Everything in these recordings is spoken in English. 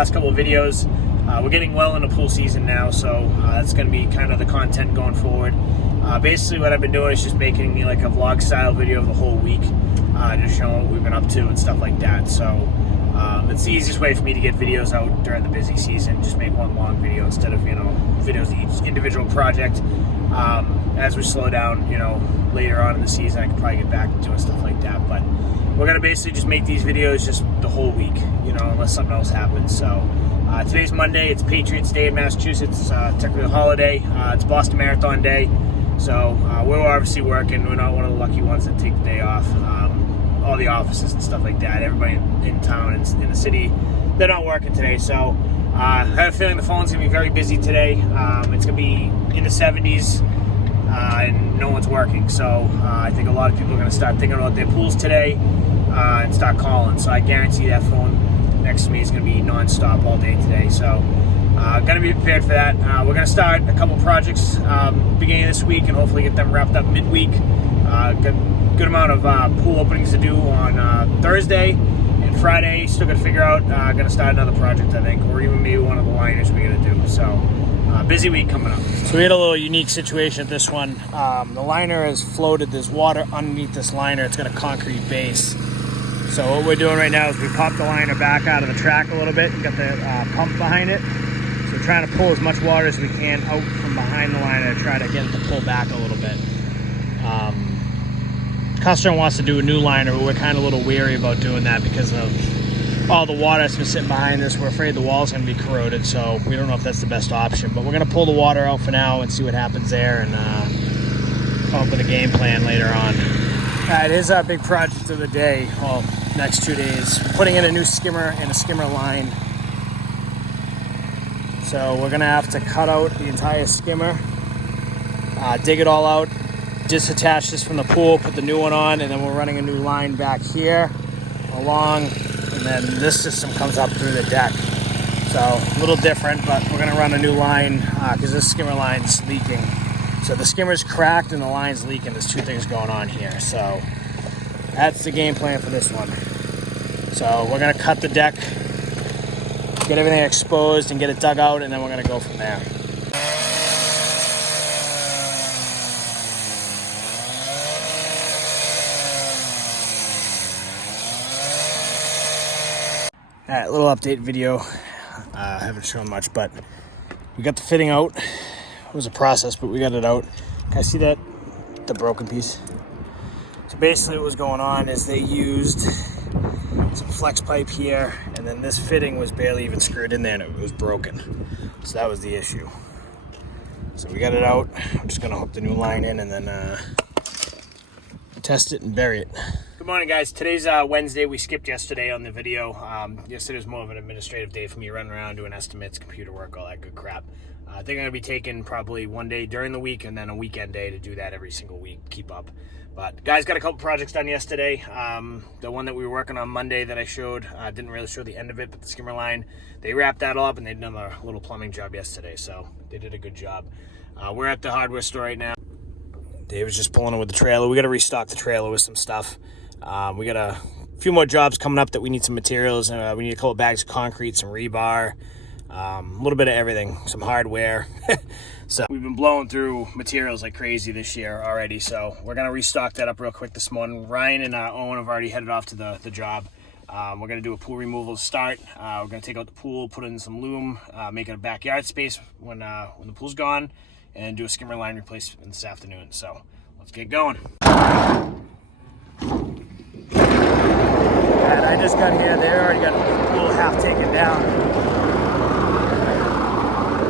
last couple of videos. We're getting well into pool season now, so that's going to be kind of the content going forward. Basically what I've been doing is just making like a vlog style video of the whole week, just showing what we've been up to and stuff like that. So it's the easiest way for me to get videos out during the busy season. Just make one long video instead of, videos of each individual project. As we slow down, later on in the season, I can probably get back to doing stuff like that. But we're going to basically just make these videos just the whole week, unless something else happens. So today's Monday. It's Patriots Day in Massachusetts. Technically a holiday. It's Boston Marathon Day. So we're obviously working. We're not one of the lucky ones that take the day off. All the offices and stuff like that. Everybody in town and in the city, they're not working today. So I have a feeling the phone's going to be very busy today. It's going to be in the 70s. And no one's working, so I think a lot of people are going to start thinking about their pools today and start calling. So I guarantee that phone next to me is going to be non-stop all day today. So going to be prepared for that. We're going to start a couple projects beginning of this week and hopefully get them wrapped up midweek. Good amount of pool openings to do on Thursday and Friday. Still got to figure out. Going to start another project, I think, or even maybe one of the liners we're going to do. So. Busy week coming up. So we had a little unique situation at this one. The liner has floated. There's water underneath this liner. It's got a concrete base. So what we're doing right now is we pop the liner back out of the track a little bit and got the pump behind it. So we're trying to pull as much water as we can out from behind the liner to try to get it to pull back a little bit. Customer wants to do a new liner, but we're kind of a little weary about doing that because of all the water that's been sitting behind this. We're afraid the wall's going to be corroded, so we don't know if that's the best option. But we're going to pull the water out for now and see what happens there and come up with a game plan later on. It is our big project of the day, well, next 2 days. We're putting in a new skimmer and a skimmer line. So we're going to have to cut out the entire skimmer, dig it all out, disattach this from the pool, put the new one on, and then we're running a new line back here along. And then this system comes up through the deck. So a little different, but we're gonna run a new line because this skimmer line's leaking. So the skimmer's cracked and the line's leaking. There's two things going on here. So that's the game plan for this one. So we're gonna cut the deck, get everything exposed and get it dug out, and then we're gonna go from there. All right, little update video. I haven't shown much, but we got the fitting out. It was a process, but we got it out. Can I see that? The broken piece. So basically what was going on is they used some flex pipe here, and then this fitting was barely even screwed in there and it was broken. So that was the issue. So we got it out. I'm just gonna hook the new line in and then test it and bury it. Good morning, guys. Today's Wednesday. We skipped yesterday on the video. Yesterday was more of an administrative day for me, running around doing estimates, computer work, all that good crap. I think I'm going to be taking probably one day during the week and then a weekend day to do that every single week, keep up. But guys, got a couple projects done yesterday. The one that we were working on Monday that I showed, didn't really show the end of it, but the skimmer line, they wrapped that all up and they did another little plumbing job yesterday, so they did a good job. We're at the hardware store right now. Dave was just pulling in with the trailer. We got to restock the trailer with some stuff. We got a few more jobs coming up that we need some materials. We need a couple bags of concrete, some rebar, a little bit of everything, some hardware. So we've been blowing through materials like crazy this year already. So we're going to restock that up real quick this morning. Ryan and Owen have already headed off to the job. We're going to do a pool removal to start. We're going to take out the pool, put in some loom, make it a backyard space when the pool's gone, and do a skimmer line replacement this afternoon. So let's get going. And I just got here, they already got the pool half taken down.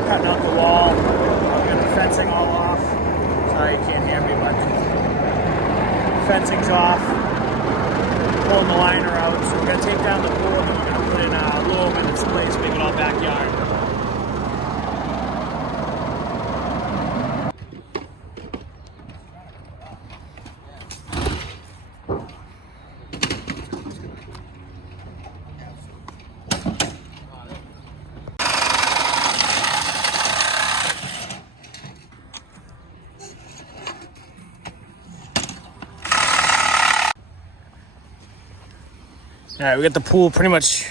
Cutting out the wall, got the fencing all off. Sorry you can't hear me, but fencing's off. Pulling the liner out, so we're gonna take down the pool and we're gonna put in loom in its place, make it all backyard. All right, we got the pool pretty much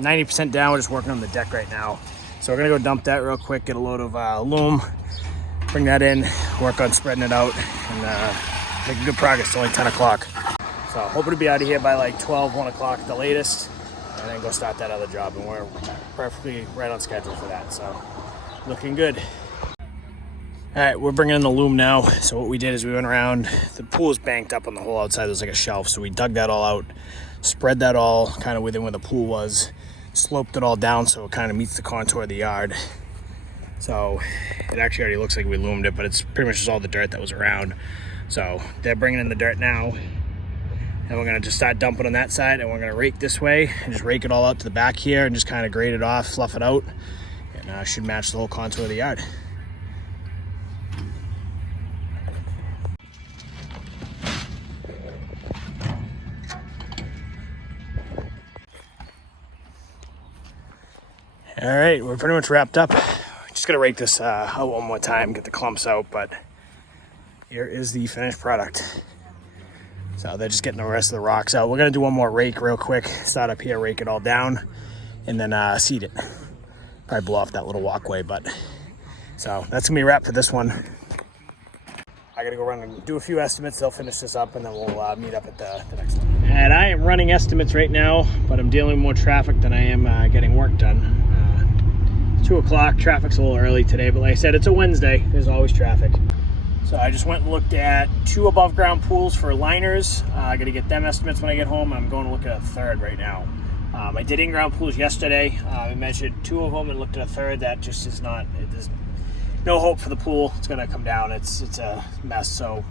90% down. We're just working on the deck right now. So we're gonna go dump that real quick, get a load of loom, bring that in, work on spreading it out, and making good progress. It's only 10 o'clock. So hoping to be out of here by like 12, 1 o'clock at the latest, and then go start that other job. And we're perfectly right on schedule for that. So looking good. All right, we're bringing in the loom now. So what we did is we went around, the pool is banked up on the whole outside. There's like a shelf. So we dug that all out, spread that all kind of within where the pool was, sloped it all down so it kind of meets the contour of the yard. So it actually already looks like we loomed it, but it's pretty much just all the dirt that was around. So they're bringing in the dirt now, and we're gonna just start dumping on that side, and we're gonna rake this way and just rake it all out to the back here and just kind of grade it off, fluff it out, and should match the whole contour of the yard. All right, we're pretty much wrapped up. Just gonna rake this out one more time, get the clumps out, but here is the finished product. So they're just getting the rest of the rocks out. We're gonna do one more rake real quick, start up here, rake it all down, and then seed it. Probably blow off that little walkway, but so that's gonna be a wrap for this one. I gotta go run and do a few estimates. They'll finish this up, and then we'll meet up at the next one. And I am running estimates right now, but I'm dealing with more traffic than I am getting work done. 2 o'clock, traffic's a little early today, but like I said, it's a Wednesday. There's always traffic. So I just went and looked at 2 above ground pools for liners. I gotta get them estimates when I get home. I'm going to look at a third right now. I did in-ground pools yesterday. I measured 2 of them and looked at a third. That just is not, there's no hope for the pool. It's gonna come down. It's a mess. So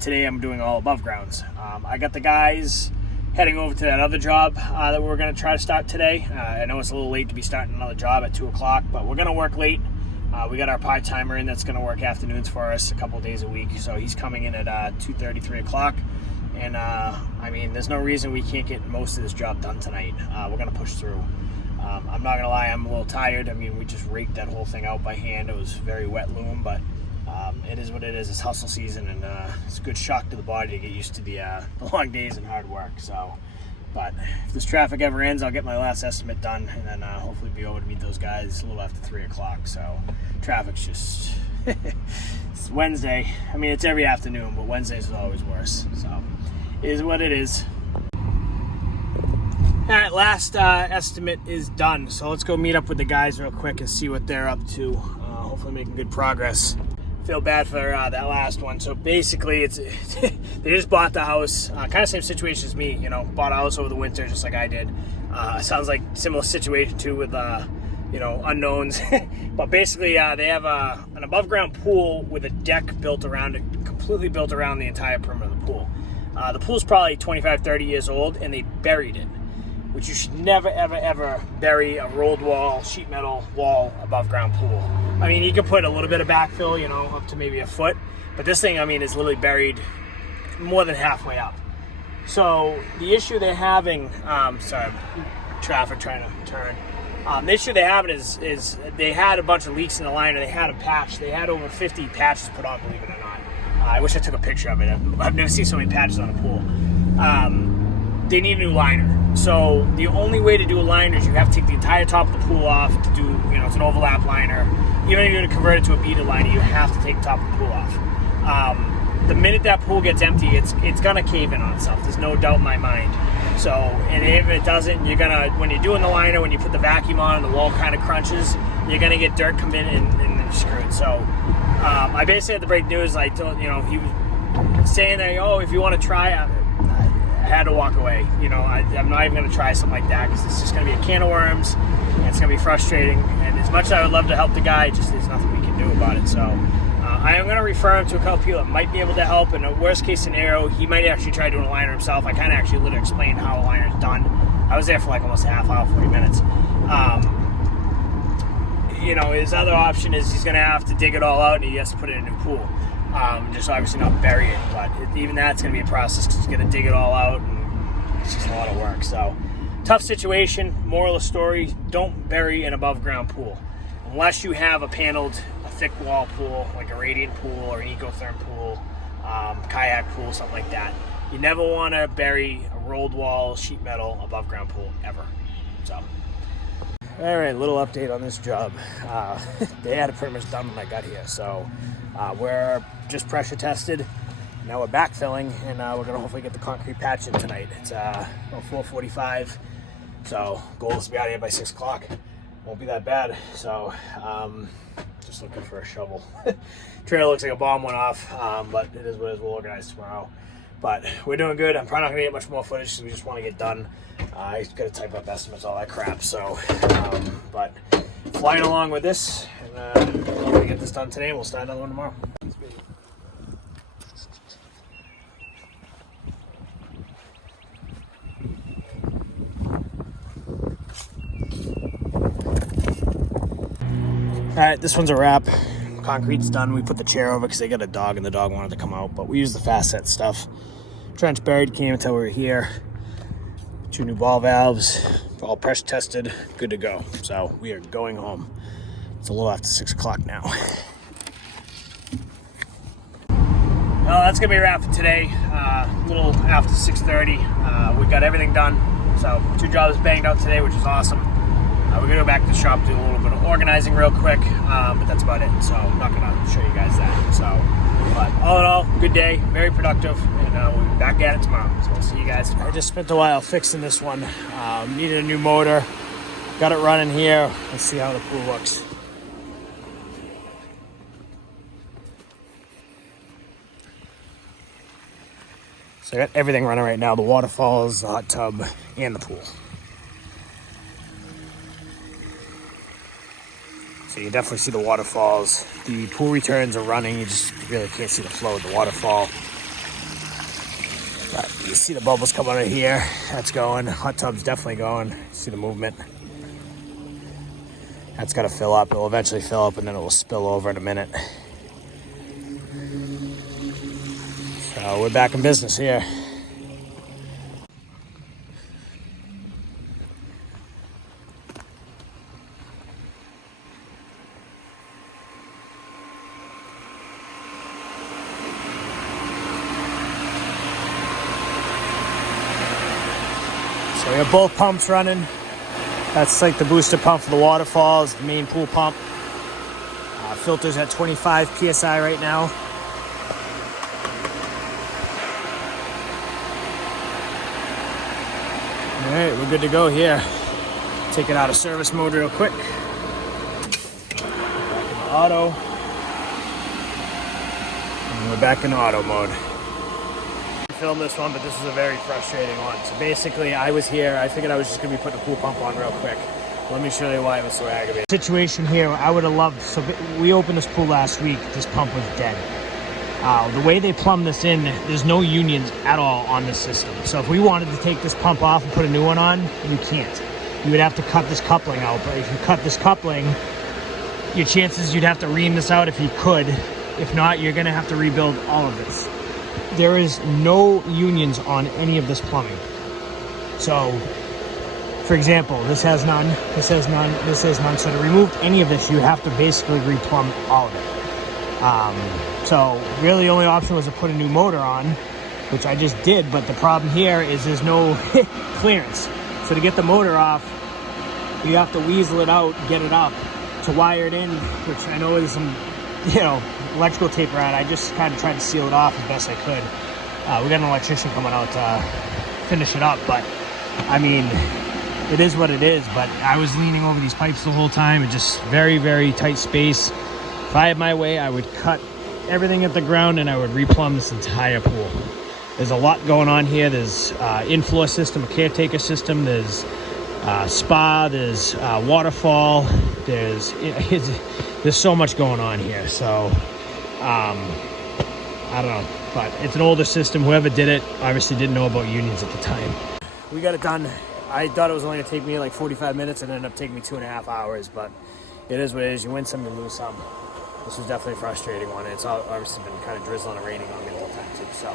today I'm doing all above grounds. I got the guys heading over to that other job that we're gonna try to start today. I know it's a little late to be starting another job at 2 o'clock, but we're gonna work late. We got our part-timer in that's gonna work afternoons for us a couple days a week. So he's coming in at 2:30, 3 o'clock. And I mean, there's no reason we can't get most of this job done tonight. We're gonna push through. I'm not gonna lie, I'm a little tired. I mean, we just raked that whole thing out by hand. It was very wet loom, but it is what it is. It's hustle season, and it's a good shock to the body to get used to the long days and hard work. So, but if this traffic ever ends, I'll get my last estimate done, and then hopefully be able to meet those guys a little after 3 o'clock. So, traffic's just it's Wednesday. I mean, it's every afternoon, but Wednesdays is always worse. So, it is what it is. All right, last estimate is done. So let's go meet up with the guys real quick and see what they're up to. Hopefully making good progress. Feel bad for that last one. So basically, it's they just bought the house. Kind of same situation as me, you know, bought a house over the winter just like I did. Sounds like similar situation too with you know, unknowns. But basically, they have an above ground pool with a deck built around it, completely built around the entire perimeter of the pool. The pool's probably 25, 30 years old, and they buried it, which you should never, ever, ever bury a rolled wall, sheet metal wall above ground pool. I mean, you can put a little bit of backfill, you know, up to maybe a foot, but this thing, I mean, is literally buried more than halfway up. So the issue they're having, sorry, traffic trying to turn. The issue they're having is they had a bunch of leaks in the liner. They had a patch. They had over 50 patches put on, believe it or not. I wish I took a picture of it. I've never seen so many patches on a pool. They need a new liner. So the only way to do a liner is you have to take the entire top of the pool off to do, you know, it's an overlap liner. Even if you're going to convert it to a beaded liner, you have to take the top of the pool off. The minute that pool gets empty, it's going to cave in on itself. There's no doubt in my mind. So, and if it doesn't, you're going to, when you're doing the liner, when you put the vacuum on and the wall kind of crunches, you're going to get dirt come in and you're screwed. So, I basically had to break news. I told, you know, he was saying that, oh, if you want to try, I had to walk away. You know, I'm not even going to try something like that because it's just going to be a can of worms and it's going to be frustrating. And as much as I would love to help the guy, just there's nothing we can do about it. So I am going to refer him to a couple people that might be able to help. In a worst case scenario, he might actually try doing a liner himself. I kind of actually literally explained how a liner is done. I was there for like almost a half hour, 40 minutes. You know, his other option is he's going to have to dig it all out and he has to put it in a new pool. Just obviously not bury it, but even that's going to be a process because he's going to dig it all out and it's just a lot of work. So, tough situation. Moral of the story, don't bury an above ground pool. Unless you have a paneled, a thick wall pool, like a radiant pool or an ecotherm pool, kayak pool, something like that. You never want to bury a rolled wall, sheet metal, above ground pool, ever. So, All right, little update on this job. They had it pretty much done when I got here, so we're just pressure tested. Now we're backfilling, and we're gonna hopefully get the concrete patch in tonight. It's about 4:45, so goal is to be out of here by 6 o'clock. Won't be that bad. So just looking for a shovel. Trailer looks like a bomb went off, but it is what it is. We'll organize tomorrow. But we're doing good. I'm probably not gonna get much more footage because we just want to get done. I gotta type up estimates, all that crap. So, but flying along with this, and we're gonna get this done today. And we'll start another one tomorrow. All right, this one's a wrap. Concrete's done. We put the chair over because they got a dog and the dog wanted to come out, but we used the fast set stuff. Trench buried, can't even tell we were here. 2 new ball valves, all pressure tested, good to go. So we are going home. It's a little after 6 o'clock now. Well, that's gonna be a wrap for today. A little after 6:30. We got everything done. So 2 jobs banged out today, which is awesome. We're gonna go back to the shop, do a little bit of organizing real quick, but that's about it. So I'm not gonna show you guys that. So, but all in all, good day, very productive, and we'll be back at it tomorrow. So we'll see you guys tomorrow. I just spent a while fixing this one. Needed a new motor. Got it running here. Let's see how the pool looks. So I got everything running right now: the waterfalls, the hot tub, and the pool. So you definitely see the waterfalls. The pool returns are running. You just really can't see the flow of the waterfall. But you see the bubbles coming out of here. That's going. Hot tub's definitely going. See the movement. That's got to fill up. It will eventually fill up, and then it will spill over in a minute. So we're back in business here. So we have both pumps running. That's like the booster pump for the waterfalls, the main pool pump. Filter's at 25 PSI right now. All right, we're good to go here. Take it out of service mode real quick. Back in auto. And we're back in auto mode. Film this one, but this is a very frustrating one. So basically, I was here. I figured I was just going to be putting the pool pump on real quick. Let me show you why it was so aggravating. Situation here, I would have loved. So we opened this pool last week. This pump was dead. The way they plumb this in, there's no unions at all on this system. So if we wanted to take this pump off and put a new one on, you can't. You would have to cut this coupling out. But if you cut this coupling, your chances you'd have to ream this out if you could. If not, you're going to have to rebuild all of this. There is no unions on any of this plumbing. So, for example, this has none, this has none, this has none. So to remove any of this, you have to basically replumb all of it. So really the only option was to put a new motor on, which I just did. But the problem here is there's no clearance. So to get the motor off, you have to weasel it out, get it up. To wire it in, which I know is some, electrical tape around. I just kind of tried to seal it off as best I could. We got an electrician coming out to finish it up, but I mean, it is what it is. But I was leaning over these pipes the whole time, and just very, very tight space. If I had my way, I would cut everything at the ground and I would replumb this entire pool. There's a lot going on here. There's in-floor system, a caretaker system. There's spa. There's waterfall. There's so much going on here. So I don't know, but it's an older system. Whoever did it obviously didn't know about unions at the time. We got it done. I thought it was only gonna take me like 45 minutes and it ended up taking me 2.5 hours, but it is what it is. You win some, you lose some. This was definitely a frustrating one. It's obviously been kind of drizzling and raining on me the whole time too. So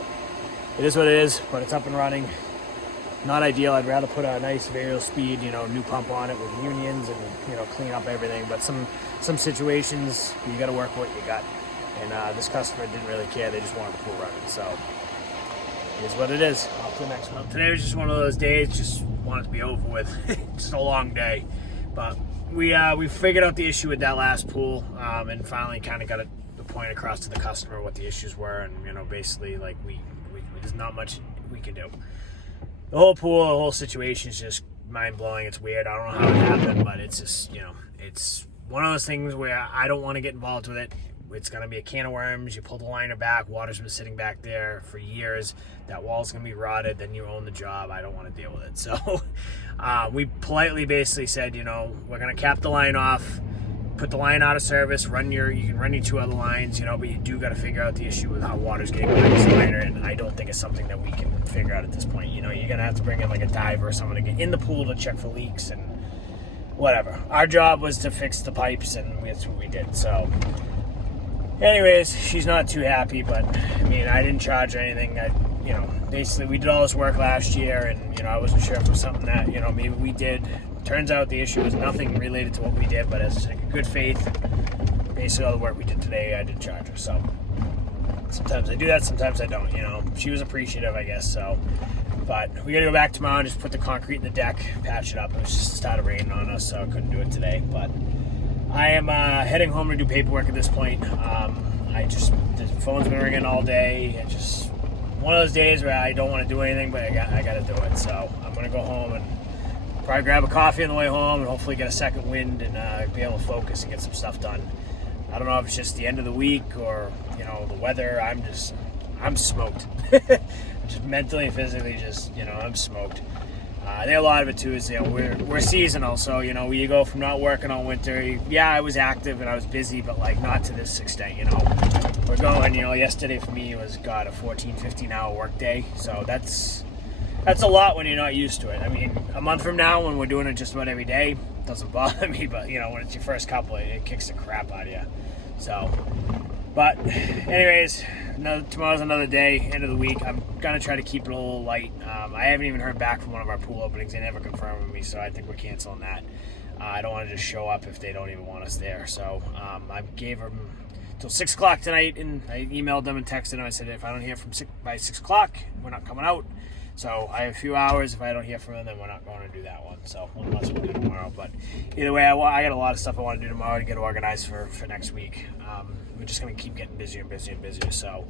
it is what it is, but it's up and running. Not ideal. I'd rather put a nice variable speed, new pump on it with unions and, clean up everything. But some situations, you got to work with what you got. And this customer didn't really care. They just wanted the pool running. So it is what it is. Off to the next one. Today was just one of those days. Just want it to be over with. Just a long day. But we figured out the issue with that last pool, and finally kind of got the point across to the customer what the issues were, and basically like we there's not much we can do. The whole pool, the whole situation is just mind blowing. It's weird. I don't know how it happened, but it's just it's one of those things where I don't want to get involved with it. It's going to be a can of worms. You pull the liner back. Water's been sitting back there for years. That wall's going to be rotted. Then you own the job. I don't want to deal with it. So we politely basically said, we're going to cap the line off, put the line out of service, you can run your 2 other lines, but you do got to figure out the issue with how water's getting by this liner. And I don't think it's something that we can figure out at this point. You're going to have to bring in like a diver or someone to get in the pool to check for leaks and whatever. Our job was to fix the pipes, and that's what we did. So anyways, she's not too happy, but I mean, I didn't charge her anything. Basically we did all this work last year, and I wasn't sure if it was something that maybe we did. Turns out the issue was nothing related to what we did, but as a good faith, basically all the work we did today, I did charge her. So sometimes I do that, sometimes I don't. She was appreciative, I guess. So, but we gotta go back tomorrow and just put the concrete in the deck, patch it up. It was just started raining on us, so I couldn't do it today. But I am heading home to do paperwork at this point. The phone's been ringing all day. It's just one of those days where I don't want to do anything, but I got to do it. So I'm going to go home and probably grab a coffee on the way home and hopefully get a second wind and be able to focus and get some stuff done. I don't know if it's just the end of the week or, the weather. I'm smoked. Just mentally and physically, I'm smoked. I think a lot of it too is we're seasonal, so you go from not working all winter. Yeah, I was active and I was busy, but like not to this extent. We're going. Yesterday for me was a 14-15 hour work day, so that's a lot when you're not used to it. I mean, a month from now when we're doing it just about every day, it doesn't bother me, but when it's your first couple, it kicks the crap out of you. So, but anyways, tomorrow's another day, end of the week. I'm gonna try to keep it a little light. I haven't even heard back from one of our pool openings. They never confirmed with me, so I think we're canceling that. I don't want to just show up if they don't even want us there. So I gave them till 6 o'clock tonight, and I emailed them and texted them. I said if I don't hear by 6 o'clock, we're not coming out. So I have a few hours. If I don't hear from them, then we're not going to do that one. So unless we'll do tomorrow. But either way, I got a lot of stuff I want to do tomorrow to get organized for next week. We're just going to keep getting busier and busier and busier. So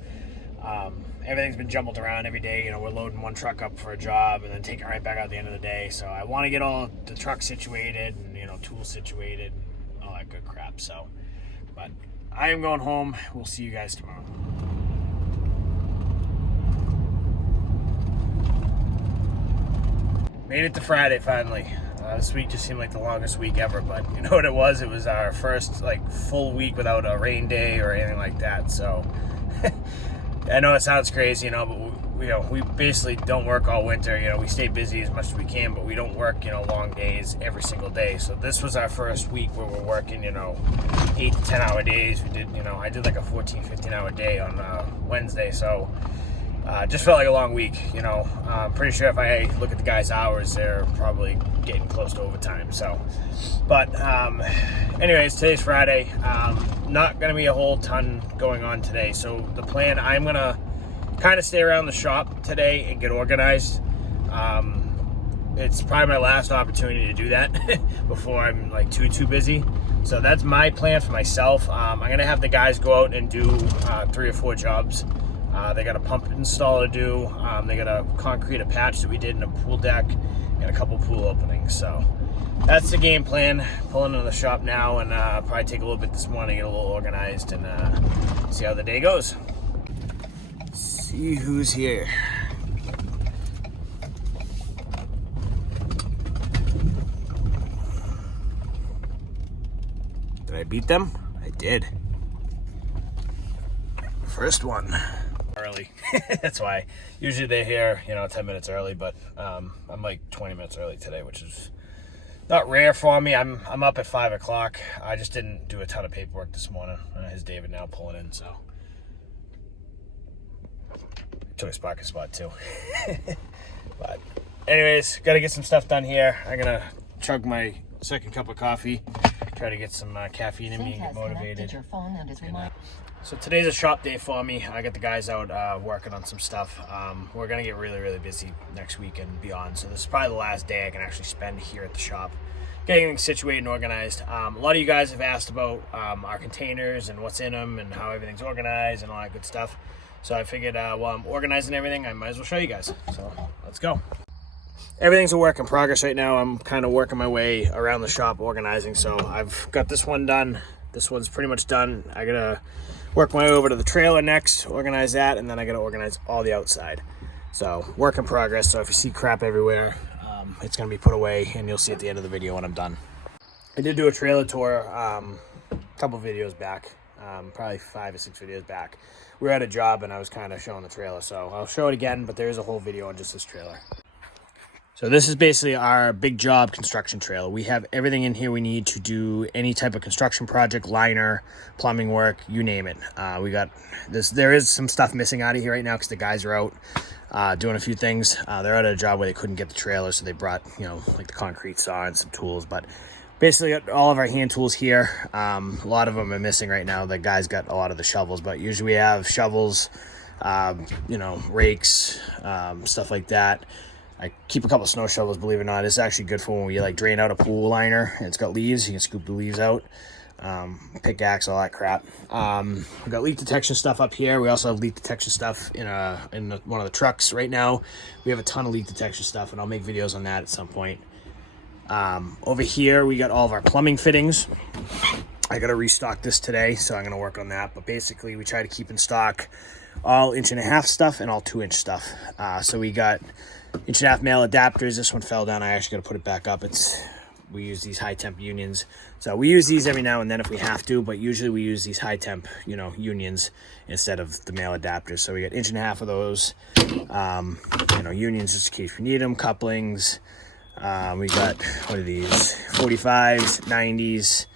everything's been jumbled around every day. We're loading one truck up for a job and then taking it right back out at the end of the day. So I want to get all the trucks situated and, tools situated and all that good crap. So, but I am going home. We'll see you guys tomorrow. Made it to Friday finally. This week just seemed like the longest week ever, but you know what it was? It was our first full week without a rain day or anything like that. So I know it sounds crazy, but we basically don't work all winter. We stay busy as much as we can, but we don't work long days every single day. So this was our first week where we're working 8 to 10 hour days. We did I did like a 14-15 hour day on Wednesday. So just felt like a long week. I'm pretty sure if I look at the guys' hours, they're probably getting close to overtime. So, but anyways, today's Friday. Not going to be a whole ton going on today. So the plan, I'm going to kind of stay around the shop today and get organized. It's probably my last opportunity to do that before I'm too busy. So that's my plan for myself. I'm going to have the guys go out and do 3 or 4 jobs. They got a pump install to do. They got a concrete patch that we did in a pool deck and a couple pool openings. So that's the game plan. Pulling into the shop now and probably take a little bit this morning, get a little organized and see how the day goes. See who's here. Did I beat them? I did. First one. Early. That's why usually they're here 10 minutes early, but I'm 20 minutes early today, which is not rare for me. I'm up at 5 o'clock. I just didn't do a ton of paperwork this morning. Here's David now pulling in, so took his parking spot too. But anyways, gotta get some stuff done here. I'm gonna chug my second cup of coffee, try to get some caffeine in me and get motivated. So today's a shop day for me. I got the guys out working on some stuff. We're gonna get really, really busy next week and beyond. So this is probably the last day I can actually spend here at the shop. getting things situated and organized. A lot of you guys have asked about our containers and what's in them and how everything's organized and all that good stuff. So I figured while I'm organizing everything, I might as well show you guys. So let's go. Everything's a work in progress right now. I'm kind of working my way around the shop organizing. So I've got this one done. This one's pretty much done. I gotta work my way over to the trailer next, organize that, and then I gotta organize all the outside. So work in progress. So if you see crap everywhere, it's gonna be put away, and you'll see at the end of the video when I'm done. I did do a trailer tour a couple videos back, probably 5 or 6 videos back. We were at a job and I was kind of showing the trailer, so I'll show it again, but there is a whole video on just this trailer. So this is basically our big job construction trailer. We have everything in here we need to do any type of construction project, liner, plumbing work, you name it. We got this. There is some stuff missing out of here right now because the guys are out doing a few things. They're out at a job where they couldn't get the trailer, so they brought, you know, like the concrete saw and some tools. But basically got all of our hand tools here. A lot of them are missing right now. The guys got a lot of the shovels, but usually we have shovels, you know, rakes, stuff like that. I keep a couple of snow shovels, believe it or not. It's actually good for when we like drain out a pool liner and it's got leaves. You can scoop the leaves out. Pickaxe, all that crap. We've got leak detection stuff up here. We also have leak detection stuff in one of the trucks right now. We have a ton of leak detection stuff, and I'll make videos on that at some point. Over here, we got all of our plumbing fittings. I got to restock this today, so I'm going to work on that. But basically, we try to keep in stock all 1.5 inch stuff and all 2 inch stuff. So we got 1.5 inch male adapters. This one fell down. I actually got to put it back up. We use these high temp unions. So we use these every now and then if we have to, but usually we use these high temp, you know, unions instead of the male adapters. So we got 1.5 inch of those, you know, unions just in case we need them, couplings. We got, what are these? 45s, 90s.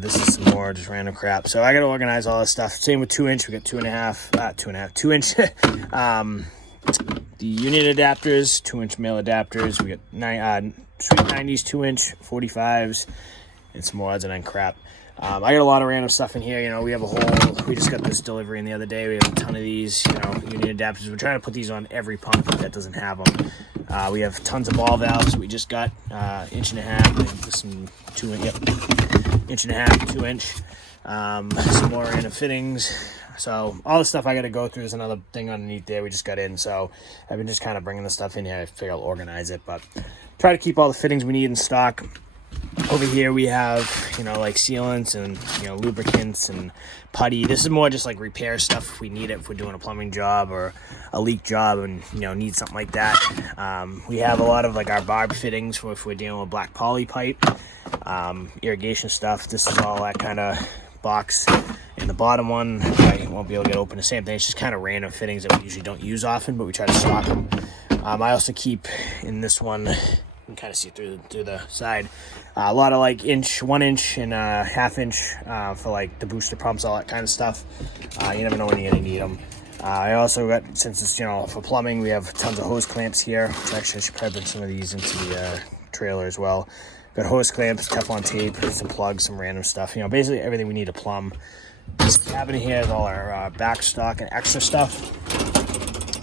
This is some more just random crap. So I got to organize all this stuff. Same with 2 inch. We got 2 inch. The union adapters, 2 inch male adapters. We got 90s, 2 inch, 45s, and some more odds and end crap. I got a lot of random stuff in here. You know, we just got this delivery in the other day. We have a ton of these, you know, union adapters. We're trying to put these on every pump that doesn't have them. We have tons of ball valves. We just got 1.5 inch, and some 2 inch, 1.5 inch, 2 inch. Some more random fittings. So all the stuff I got to go through is another thing underneath there we just got in. So I've been just kind of bringing the stuff in here. I figure I'll organize it, but try to keep all the fittings we need in stock. Over here we have, you know, like sealants and, you know, lubricants and putty. This is more just like repair stuff if we need it, if we're doing a plumbing job or a leak job and, you know, need something like that. We have a lot of like our barb fittings for if we're dealing with black poly pipe, irrigation stuff. This is all that kind of box. And the bottom one, I won't be able to get open. The same thing. It's just kind of random fittings that we usually don't use often, but we try to stock them. I also keep in this one, you can kind of see through the side, a lot of like 1 inch and 1/2 inch for like the booster pumps, all that kind of stuff. You never know when you're gonna need them. I also got, since it's, you know, for plumbing, we have tons of hose clamps here, which actually I should probably bring some of these into the trailer as well. Got hose clamps, Teflon tape, some plugs, some random stuff. You know, basically everything we need to plumb. This cabinet here is all our back stock and extra stuff.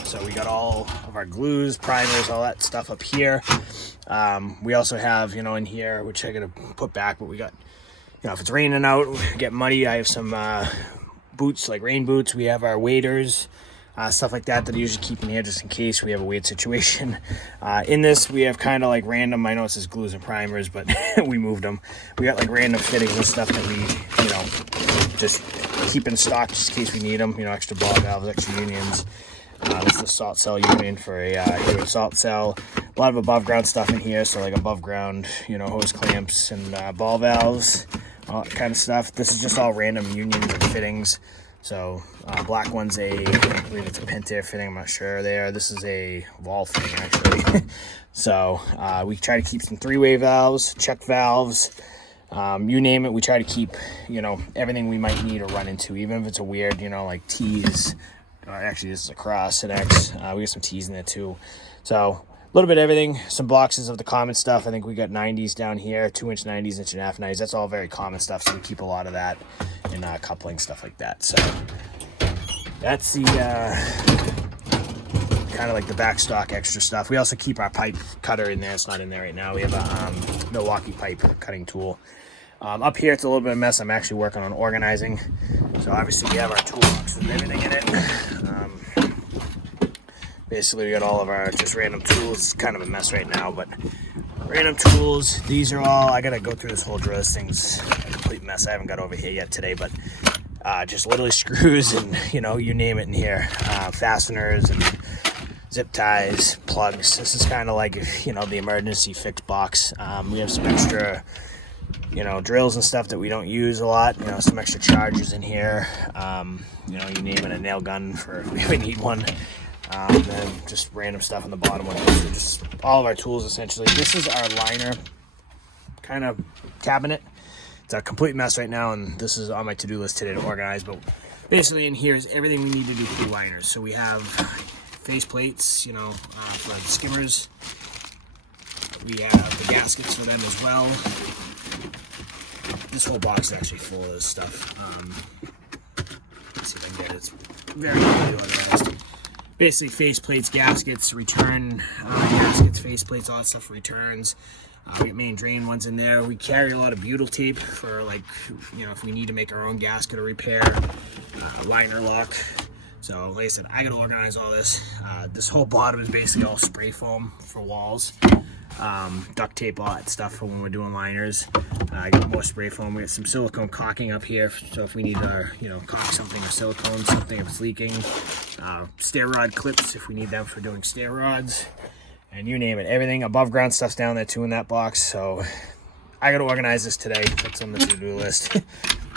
So we got all of our glues, primers, all that stuff up here. We also have, you know, in here, which I gotta put back, but we got, you know, if it's raining out, get muddy, I have some boots, like rain boots. We have our waders, stuff like that I usually keep in here just in case we have a weird situation. In this, we have kind of like random, I know it says glues and primers, but we moved them. We got like random fittings and stuff that we, you know, just keep in stock just in case we need them. You know, extra ball valves, extra unions. This is the salt cell union for a salt cell. A lot of above ground stuff in here, so like above ground, you know, hose clamps and ball valves, all that kind of stuff. This is just all random unions and fittings. So black one's I believe it's a Pentair fitting, I'm not sure there. This is a wall fitting actually. So we try to keep some 3-way valves, check valves, you name it. We try to keep, you know, everything we might need or run into, even if it's a weird, you know, like T's. Actually, this is a cross and X. We got some T's in there too. So a little bit of everything. Some boxes of the common stuff. I think we got 90s down here, 2 inch 90s, 1.5 inch 90s. That's all very common stuff. So we keep a lot of that and coupling stuff like that. So that's the kind of like the back stock extra stuff. We also keep our pipe cutter in there. It's not in there right now. We have a Milwaukee pipe cutting tool. Up here, it's a little bit of a mess. I'm actually working on organizing. So obviously we have our toolbox and everything in it. Basically, we got all of our just random tools. It's kind of a mess right now, but random tools. These are all, I gotta go through this whole drill. This thing's a complete mess. I haven't got over here yet today, but just literally screws and, you know, you name it in here. Fasteners and zip ties, plugs. This is kind of like, you know, the emergency fix box. We have some extra, you know, drills and stuff that we don't use a lot. You know, some extra chargers in here. You know, you name it, a nail gun for if we ever need one. And then just random stuff on the bottom one. So just all of our tools essentially. This is our liner kind of cabinet. It's a complete mess right now, and this is on my to-do list today to organize. But basically in here is everything we need to do for liners. So we have face plates, you know, for the skimmers. We have the gaskets for them as well. This whole box is actually full of this stuff. Let's see if I can get it. It's very easily organized. Basically, face plates, gaskets, return gaskets, face plates, all that stuff for returns. We get main drain ones in there. We carry a lot of butyl tape for, like, you know, if we need to make our own gasket or repair, liner lock. So, like I said, I gotta organize all this. This whole bottom is basically all spray foam for walls. Duct tape, all that stuff for when we're doing liners. I got more spray foam. We got some silicone caulking up here, so if we need to, you know, caulk something or silicone something if it's leaking. Stair rod clips if we need them for doing stair rods, and you name it. Everything above ground stuff's down there too in that box. So I gotta organize this today. That's on the to-do list.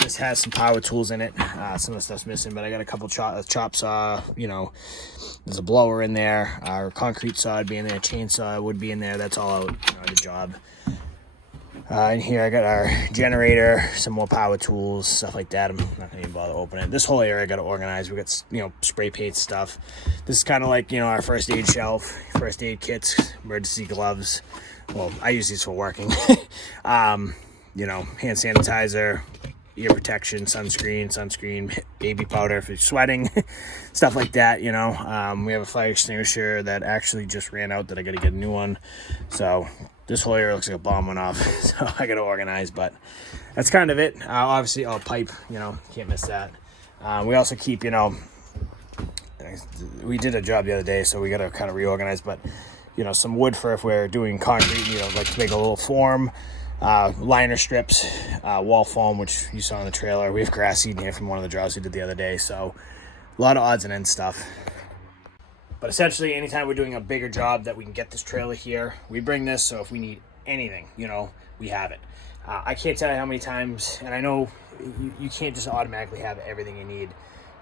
This has some power tools in it. Some of the stuff's missing, but I got a couple chop saw, you know, there's a blower in there, our concrete saw would be in there, chainsaw would be in there. That's all out, you know, the job. In here I got our generator, some more power tools, stuff like that. I'm not gonna even bother opening it. This whole area I gotta organize. We got, you know, spray paint stuff. This is kind of like, you know, our first aid shelf, first aid kits, emergency gloves. Well, I use these for working. You know, hand sanitizer, ear protection, sunscreen, baby powder if you're sweating, stuff like that, you know. We have a fire extinguisher that actually just ran out that I gotta get a new one. So this whole area looks like a bomb went off, so I gotta organize, but that's kind of it. Obviously, pipe, you know, can't miss that. We also keep, you know, we did a job the other day, so we gotta kind of reorganize, but, you know, some wood for if we're doing concrete, you know, like to make a little form. Liner strips, wall foam, which you saw in the trailer. We have grass seed in here from one of the jobs we did the other day, so a lot of odds and ends stuff. But essentially, anytime we're doing a bigger job that we can get this trailer here, we bring this, so if we need anything, you know, we have it. I can't tell you how many times, and I know you can't just automatically have everything you need,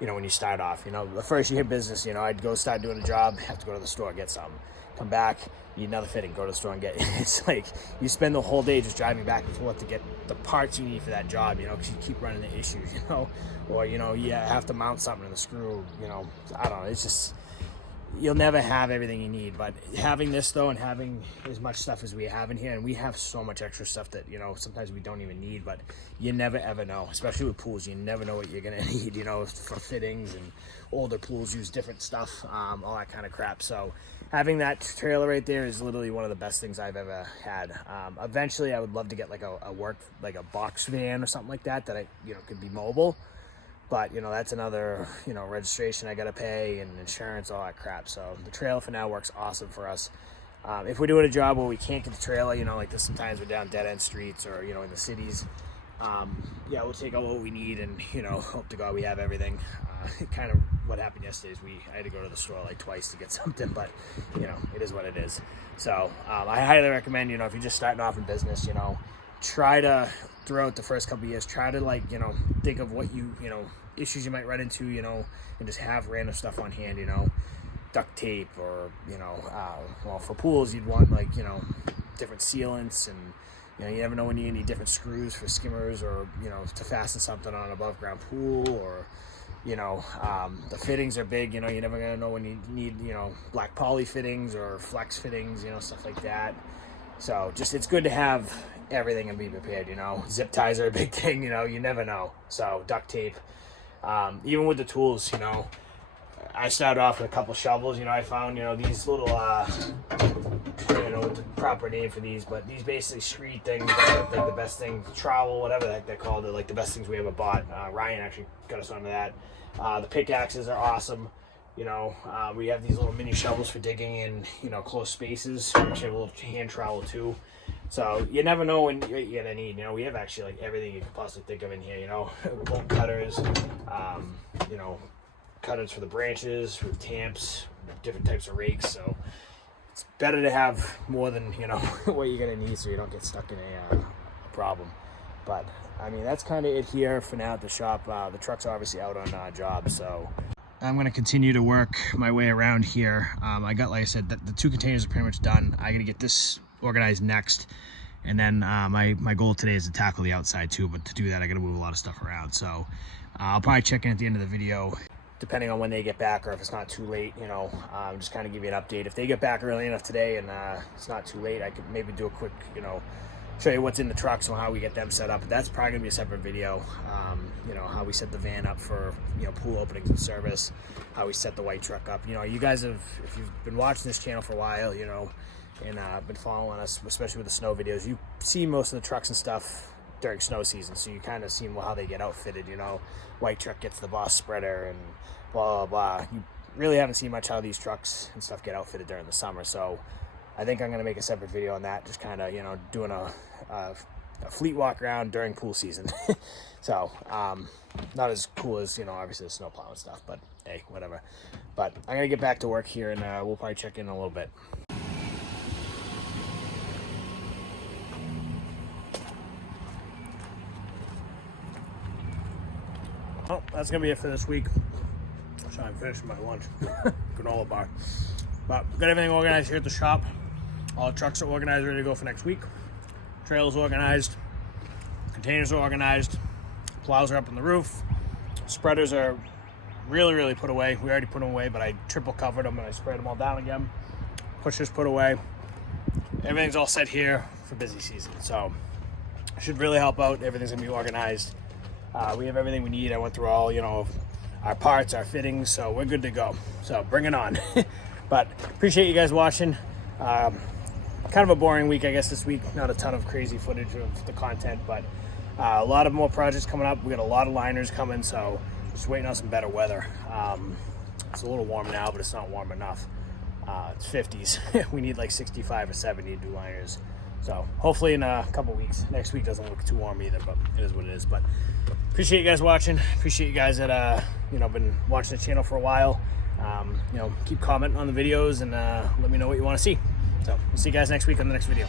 you know, when you start off. You know, the first year of business, you know, I'd go start doing a job, have to go to the store, get something, come back, need another fitting, go to the store and get it. It's like you spend the whole day just driving back and forth to get the parts you need for that job, you know, because you keep running into issues, you know, or, you know, you have to mount something in the screw, you know, I don't know, it's just, you'll never have everything you need. But having this though, and having as much stuff as we have in here, and we have so much extra stuff that, you know, sometimes we don't even need, but you never ever know, especially with pools, you never know what you're gonna need, you know, for fittings, and older pools use different stuff, all that kind of crap. So having that trailer right there is literally one of the best things I've ever had. Eventually I would love to get like a box van or something like that I, you know, could be mobile. But, you know, that's another, you know, registration I got to pay and insurance, all that crap. So the trailer for now works awesome for us. If we're doing a job where we can't get the trailer, you know, like this, sometimes we're down dead-end streets or, you know, in the cities, yeah, we'll take out what we need and, you know, hope to God we have everything. Kind of what happened yesterday is I had to go to the store like twice to get something, but, you know, it is what it is. So I highly recommend, you know, if you're just starting off in business, you know, try to, throughout the first couple of years, try to, like, you know, think of what you know, issues you might run into, you know, and just have random stuff on hand, you know, duct tape, or, you know, well, for pools you'd want, like, you know, different sealants, and, you know, you never know when you need different screws for skimmers, or, you know, to fasten something on an above ground pool, or, you know, the fittings are big, you know, you're never gonna know when you need, you know, black poly fittings or flex fittings, you know, stuff like that. So just, it's good to have everything and be prepared, you know. Zip ties are a big thing, you know, you never know. So duct tape, even with the tools, you know, I started off with a couple shovels. You know, I found, you know, these little, I don't know what the proper name for these, but these basically screed things are like the best thing, trowel, whatever the heck they're called. They're like the best things we ever bought. Ryan actually got us onto that. The pickaxes are awesome. You know, we have these little mini shovels for digging in, you know, close spaces. We actually have a little hand trowel too. So you never know when you're gonna need. You know, we have actually like everything you could possibly think of in here. You know, bolt cutters, you know, cutters for the branches, with tamps, different types of rakes. So it's better to have more than, you know, what you're gonna need, so you don't get stuck in a problem. But I mean, that's kind of it here for now at the shop. The truck's obviously out on jobs, so I'm going to continue to work my way around here. I got, like I said, the 2 containers are pretty much done. I got to get this organized next, and then my goal today is to tackle the outside too. But to do that, I got to move a lot of stuff around. So I'll probably check in at the end of the video, depending on when they get back, or if it's not too late. You know, just kind of give you an update. If they get back early enough today and it's not too late, I could maybe do a quick, you know, show you what's in the trucks and how we get them set up. But that's probably gonna be a separate video. You know, how we set the van up for, you know, pool openings and service, how we set the white truck up. You know, you guys have, if you've been watching this channel for a while, you know, and been following us, especially with the snow videos, you see most of the trucks and stuff during snow season, so you kind of see how they get outfitted. You know, white truck gets the boss spreader and blah blah blah. You really haven't seen much how these trucks and stuff get outfitted during the summer. So I think I'm going to make a separate video on that, just kind of, you know, doing a fleet walk around during pool season. So not as cool as, you know, obviously the snowplow and stuff, but hey, whatever. But I'm going to get back to work here, and we'll probably check in a little bit. Well, that's going to be it for this week. So I'm finishing my lunch. Granola bar. But got everything organized here at the shop. All the trucks are organized, ready to go for next week. Trailers organized. Containers are organized. Plows are up on the roof. Spreaders are really put away. We already put them away, but I triple covered them and I sprayed them all down again. Pushers put away. Everything's all set here for busy season. So it should really help out. Everything's gonna be organized. We have everything we need. I went through all, you know, our parts, our fittings, so we're good to go. So bring it on. But appreciate you guys watching. Kind of a boring week, I guess, this week. Not a ton of crazy footage of the content, but a lot of more projects coming up. We got a lot of liners coming, so just waiting on some better weather. It's a little warm now, but it's not warm enough. It's 50s. We need like 65 or 70 to do liners. So hopefully in a couple weeks. Next week doesn't look too warm either, but it is what it is. But appreciate you guys watching. Appreciate you guys that you know, been watching the channel for a while. You know, keep commenting on the videos and let me know what you want to see. So we'll see you guys next week on the next video.